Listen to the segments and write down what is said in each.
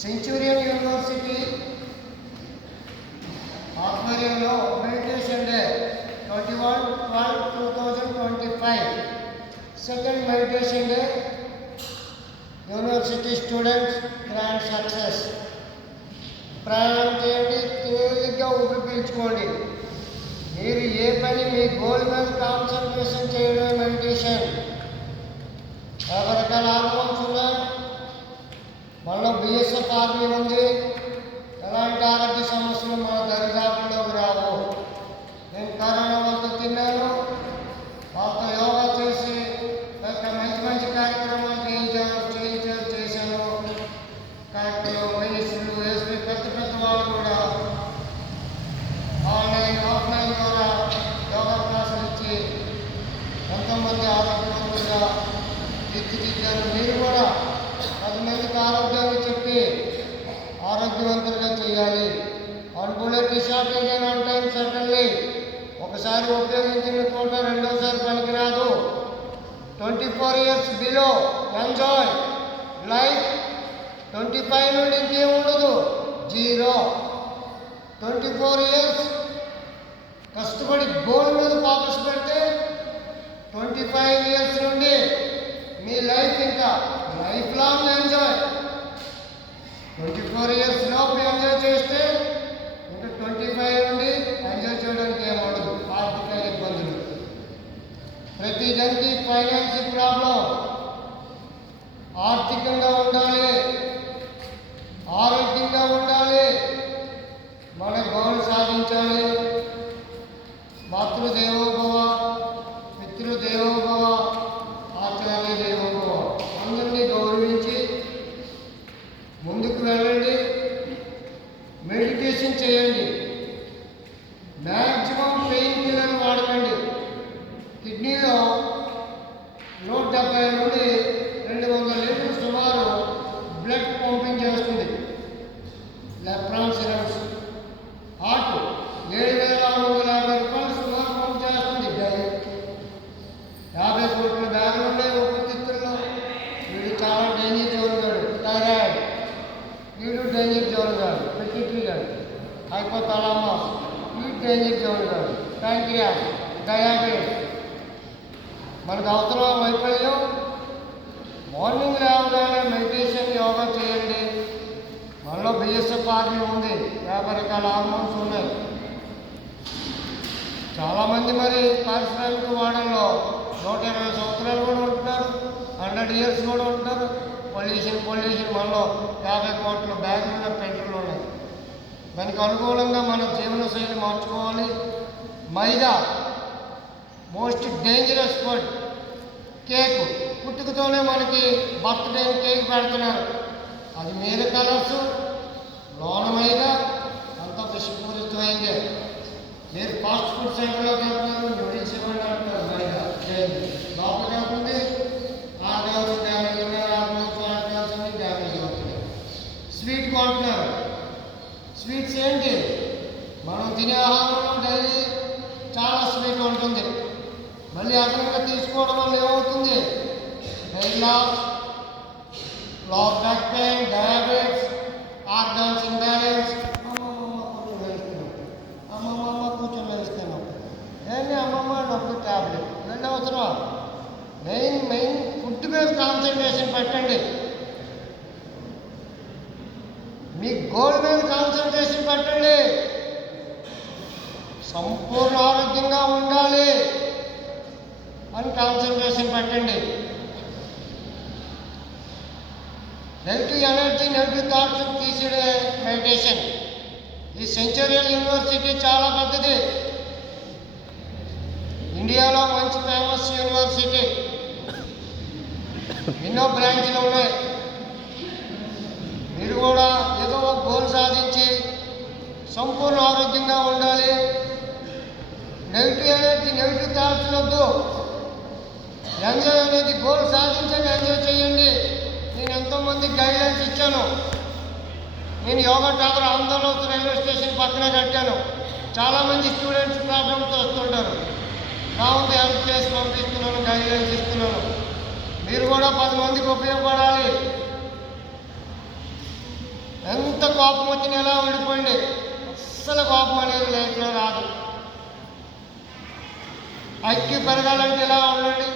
Centurion university ఆధ్వర్యంలో meditation day 21/12/2025 second meditation day university students grand success. ప్రయాణం చేయండి, తేలిగ్గా ఊపిరి పీల్చుకోండి. మీరు ఏ పని మీ గోల్ మీద కాన్సన్ట్రేషన్ చేయడమే మెడిటేషన్. రకరకాల హార్మోన్స్ ఉన్నాయి, మనలో బిఎస్ఎఫ్ ఆర్మీ ఉంది. ఎలాంటి ఆరోగ్య సమస్యలు మన దరిదాపుల్లోకి రావు. నేను కరోనా వాళ్ళతో తిన్నాను, వాళ్ళతో యోగా చేసి మంచి మంచి కార్యక్రమాలు చేశాను. కలెక్టర్లు, మినిస్టర్లు, ఎస్పీ పెద్ద పెద్ద వాళ్ళు కూడా ఆన్లైన్ ఆఫ్లైన్ ద్వారా యోగా క్లాసులు ఇచ్చి ఎంతోమంది ఆరోగ్యవంతులుగా తీర్చిదిద్దారు. మీరు కూడా 10 మందికి ఆరోగ్యాన్ని చెప్పి ఆరోగ్యవంతులుగా చేయాలి. On bullet shop again on time certainly. ఒకసారి ఉపయోగించిన తోట రెండోసారి పనికిరాదు. 24 years బిలో ఎంజాయ్ లైఫ్. 25 నుండి ఇంకేం ఉండదు, 0. 24 years కష్టపడి గోల్ మీద ఫోకస్ పెడితే 25 years నుండి మీ లైఫ్ ఇంకా లైఫ్ లాంగ్ ఎంజాయ్. 24 years లోపు ఎంజాయ్ చేస్తే ఇంకా 25 నుండి ఎంజాయ్ చేయడానికి ఏమవుతుంది. ఆర్థిక ఇబ్బందులు, ప్రతి జనకి ఫైనాన్షియల్ ప్రాబ్లం. ఆర్థికంగా ఉండాలి, ఆరోగ్యంగా ఉండాలి, మన గోల్ సాధించాలి. మాతృదేవోభవ, పితృదేవోభవ, ఆచార్య దేవోభవ. అందరినీ గౌరవించి ముందుకు వెళ్ళండి. మెడిటేషన్ చేయండి. మ్యాక్సిమం పెయిన్ కిల్లర్ వాడకండి. కిడ్నీలో 170 నుండి 200 లీటర్లు సుమారు బ్లడ్ పంపింగ్ చేస్తుంది. లెప్రాన్ సిరప్స్. హార్ట్ 7,650 రూపాయలు సుమారు పంప్ చేస్తుంది డైలీ. 50 కోట్ల బ్యాగులు ఉన్నాయి ఊపిరితిత్తుల్లో. వీడు చాలా డేంజర్ జోన్ గాడు. థైరాయిడ్, వీడు డేంజర్ జోన్ గాడు. పిట్యూటరీ గాడు, హైపోథాలమస్, వీడు డేంజర్ జోన్ గాడు. Pancreas, diabetes. మనకు అవసరం వైఫల్యం. మార్నింగ్ లేవగానే మెడిటేషన్, యోగా చేయండి. మనలో బిఎస్ఎఫ్ ఆర్మీ ఉంది, 50 రకాల హార్మోన్స్ ఉన్నాయి. చాలామంది మరి పారిశ్రామిక వాడల్లో 120 సంవత్సరాలు కూడా ఉంటున్నారు, 100 years కూడా ఉంటారు. పొల్యూషన్ మనలో 50 కోట్ల బ్యాగులు పెట్రోల్ ఉన్నాయి. దానికి అనుకూలంగా మన జీవన శైలి మార్చుకోవాలి. మైదా మోస్ట్ డేంజరస్ ఫుడ్. కేక్ పుట్టుకతోనే మనకి బర్త్డే కేక్ పెడుతున్నారు. అది మీద కలర్స్, లోన మైదా, అంతా విషపూరితమైందే. మీరు ఫాస్ట్ ఫుడ్ సెంటర్లోకి వెళ్తున్నారు, నూడిల్స్ ఇవ్వండి అంటారు. మైదా లోపలికి వెళ్తుంది, ఆర్గాన్స్ డ్యామేజ్ ఉన్నాయి, ఆర్గాన్స్ అన్ని డ్యామేజ్ అవుతున్నాయి. స్వీట్ కొంటున్నారు. స్వీట్స్ ఏంటి? మనం తినే ఆహారంలో డైలీ చాలా స్వీట్ ఉంటుంది. మళ్ళీ అదనంగా తీసుకోవడం వల్ల ఏమవుతుంది? Weight loss, back pain, diabetes, organs imbalance. అమ్మమ్మ కూర్చొని వేస్తున్నాం. ఏంటి అమ్మమ్మ నొప్పి ట్యాబ్లెట్. రెండు అవసరం. మెయిన్ ఫుడ్ మీద కాన్సన్ట్రేషన్ పెట్టండి. మీ గోల్ మీద కాన్సన్ట్రేషన్ పెట్టండి. సంపూర్ణ ఆరోగ్యంగా ఉండాలి అని కాన్సన్ట్రేషన్ పెట్టండి. నెగిటివ్ ఎనర్జీ, నెగిటివ్ థాట్స్ తీసేడే మెడిటేషన్. ఈ సెంచురియన్ యూనివర్సిటీ చాలా పెద్దది. ఇండియాలో మంచి ఫేమస్ యూనివర్సిటీ. ఎన్నో బ్రాంచ్లు ఉన్నాయి. మీరు కూడా ఏదో ఒక గోల్ సాధించి సంపూర్ణ ఆరోగ్యంగా ఉండాలి. నెగిటివ్ ఎనర్జీ, నెగిటివ్ థాట్స్ వద్దు. ఎంజాయ్ అనేది గోల్ సాధించండి, ఎంజాయ్ చేయండి. నేను ఎంతోమందికి గైడ్లైన్స్ ఇచ్చాను. నేను యోగా టావర్ ఆంధ్రలో రైల్వే స్టేషన్ పక్కనే కట్టాను. చాలామంది స్టూడెంట్స్ ప్రాబ్లమ్స్ వస్తుంటారు. కావున హెల్ప్ చేసి పంపిస్తున్నాను, గైడ్లైన్స్ ఇస్తున్నాను. మీరు కూడా 10 మందికి ఉపయోగపడాలి. ఎంత కోపం వచ్చినా ఎలా ఉండిపోండి, అస్సలు కోపం అనేది లైఫ్లో రాదు. ఐక్యూ పెరగాలంటే ఎలా ఉండండి,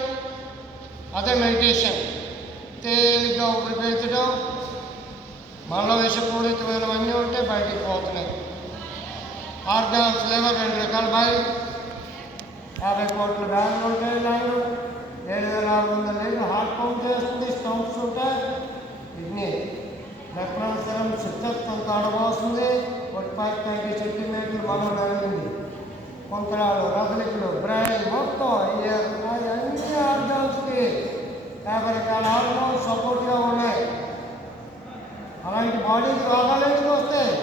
అదే మెడిటేషన్. తేలిగ్గా ఊపిరి పీల్చడం, మనలో విషపూరితమైనవన్నీ ఉంటే బయటికి పోతున్నాయి. ఆర్గాన్స్ లేవర్ 2 రకాల బాయ్, 50 కోట్ల బ్యాగులు ఉంటాయి, లైన్లు 7,600 లేదు. హార్ట్ పంప్ చేస్తుంది, స్టంప్స్ ఉంటాయి, కిడ్నీ రెఫరెన్స్ సెరం చిత్తత్వం కాడబోస్తుంది. 1.90 సెంటీమీటర్లు మనం నడిగింది. కొంతరాలు, రథలికులు, బ్రెయిన్ మొత్తం అన్ని ఆర్గాన్స్కి 50 రకాల హార్మోన్స్ సపోర్ట్గా ఉన్నాయి. అలాంటి బాడీకి రోగాలు ఎందుకు వస్తాయి?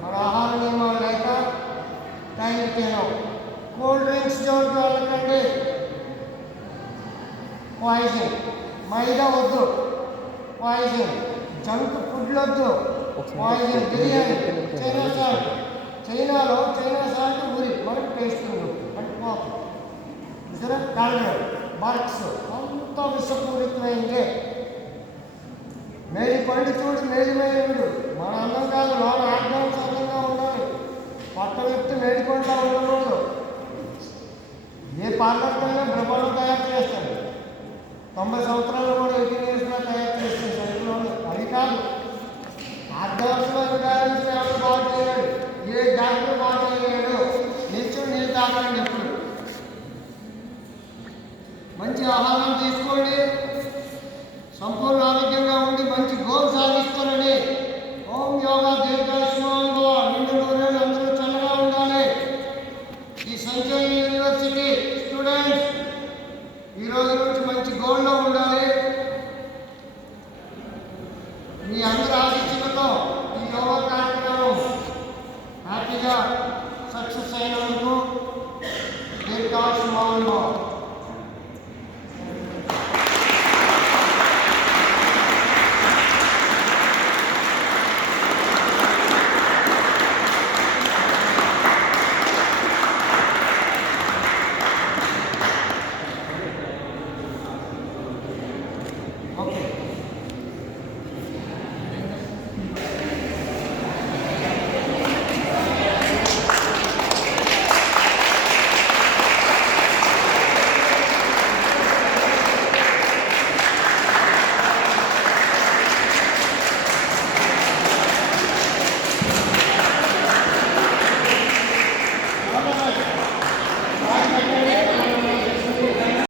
మన ఆహార నియమాలు లేక టైంకి తినం. కూల్ డ్రింక్స్ జోలికి వెళ్ళకండి, పాయిజన్. మైదా వద్దు, పాయిజన్. జంక్ ఫుడ్లు వద్దు, పాయిజన్. Biryani, China salt. చైనాలో చైనా సాల్ట్ ఊరి మనకు టేస్ట్ అంటే పోతుంది. చూసారా, కలర్ బర్క్స్ అంత విషపూరితమైందే. మేడి పండు చూడు, మేడిమైనడు మన అందం కాదు, లోన ఆర్గాన్స్ అందంగా ఉండాలి. కొత్త వ్యక్తి మేడి పండులా ఉండకూడదు. ఏ పార్లర్కైనా బ్రహ్మాండం తయారు చేస్తాడు. 90 సంవత్సరాలు కూడా 18 ఇయర్స్గా తయారు చేస్తుంది సైకిల్లో. అది కాదు, ఆర్గాన్స్లో బ్యాలెన్స్ ఎవరు బాగు చేయలేడు, ఏ డాక్టర్ బాగు చేయలేడు. నీళ్ళు తాగండి ఎప్పుడు. మంచి ఆహారం తీసుకోండి, సంపూర్ణ ఆరోగ్యంగా ఉండి మంచి గోల్ సాధిస్తారని. ఓం యోగా దీర్ఘాయుష్మాన్ నిండు నూరేళ్ళు అందరూ చల్లగా ఉండాలి. ఈ సంజయ్ యూనివర్సిటీ స్టూడెంట్స్ ఈ రోజు నుంచి మంచి గోల్లో ఉండాలి. మీ అందరి ఆశీస్సులతో ఈ యోగా కార్యక్రమం హ్యాపీగా సక్సెస్ అయినందుకు దీర్ఘాయుష్మాన్ భవ. Okay.